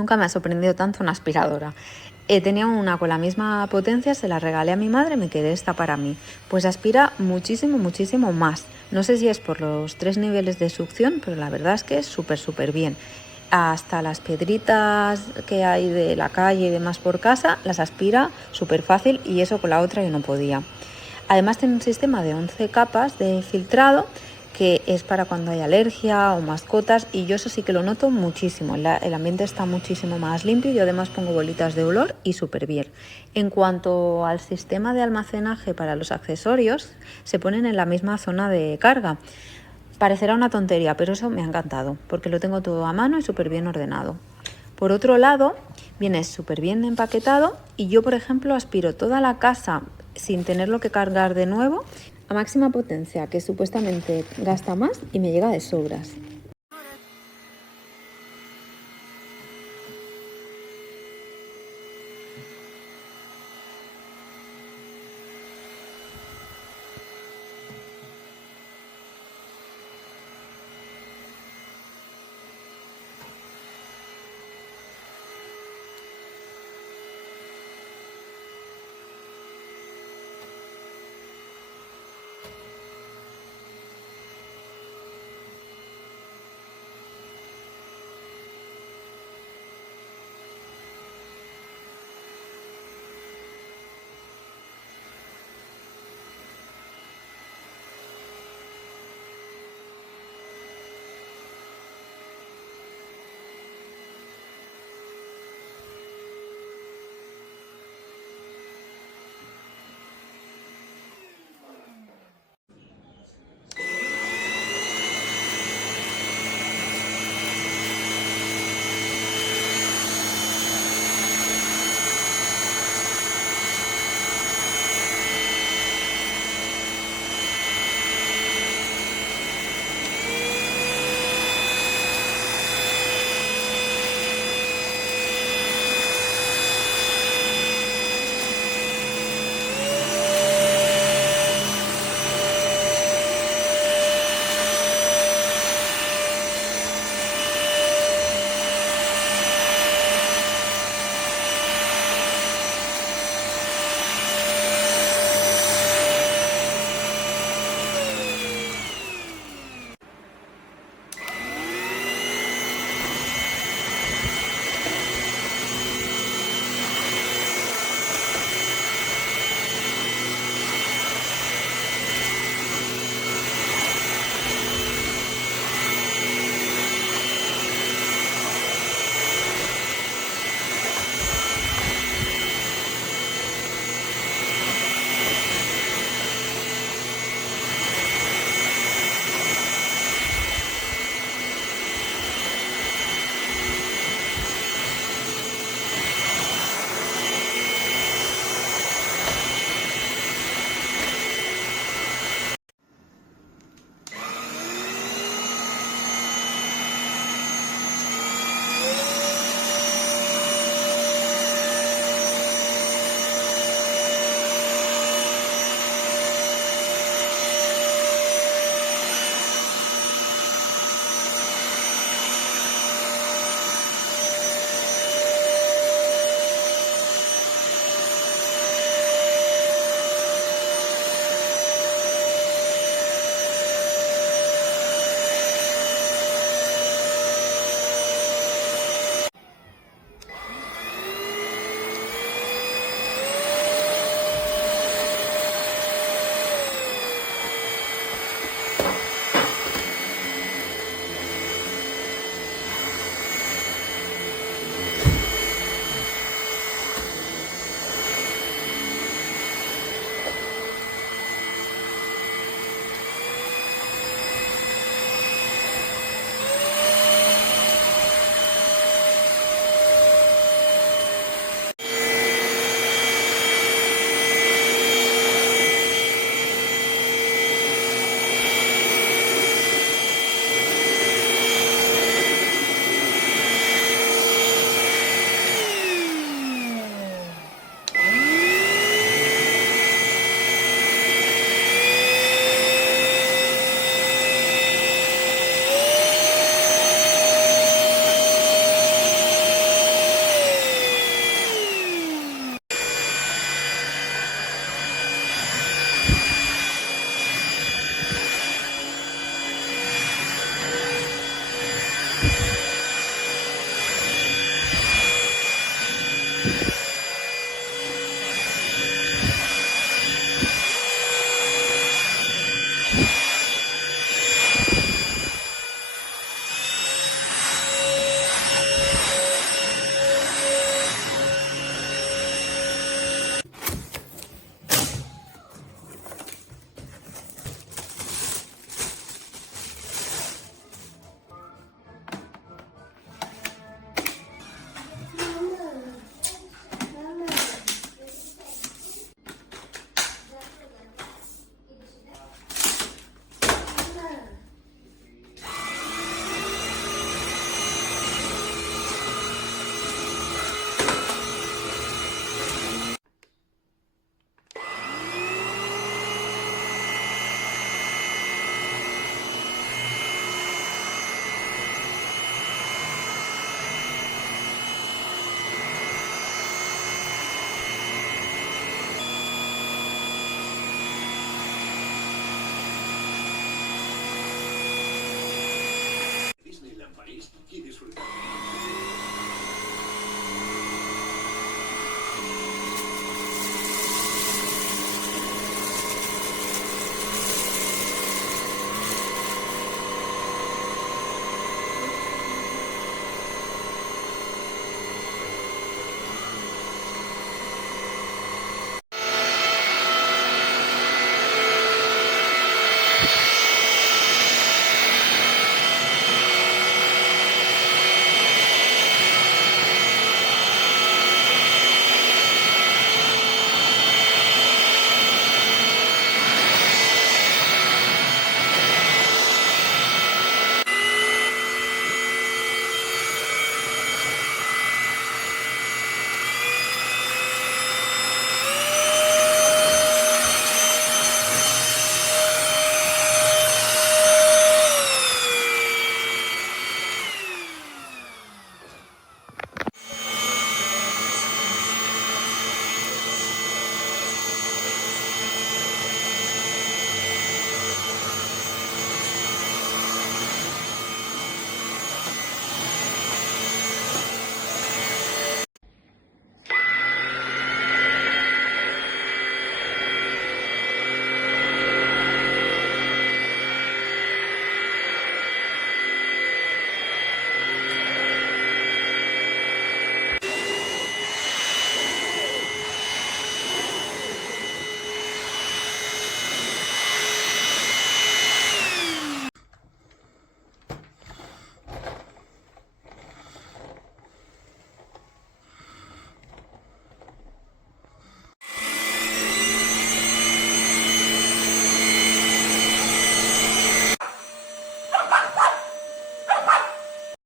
Nunca me ha sorprendido tanto una aspiradora. Tenía una con la misma potencia, se la regalé a mi madre, me quedé esta para mí. Pues aspira muchísimo, muchísimo más. No sé si es por los 3 niveles de succión, pero la verdad es que es súper bien. Hasta las piedritas que hay de la calle y demás por casa, las aspira súper fácil, y eso con la otra yo no podía. Además tiene un sistema de 11 capas de filtrado, que es para cuando hay alergia o mascotas, y yo eso sí que lo noto muchísimo. El ambiente está muchísimo más limpio, yo además pongo bolitas de olor y súper bien. En cuanto al sistema de almacenaje para los accesorios, se ponen en la misma zona de carga. Parecerá una tontería, pero eso me ha encantado, porque lo tengo todo a mano y súper bien ordenado. Por otro lado, viene súper bien empaquetado, y yo, por ejemplo, aspiro toda la casa sin tenerlo que cargar de nuevo, a máxima potencia, que supuestamente gasta más y me llega de sobras.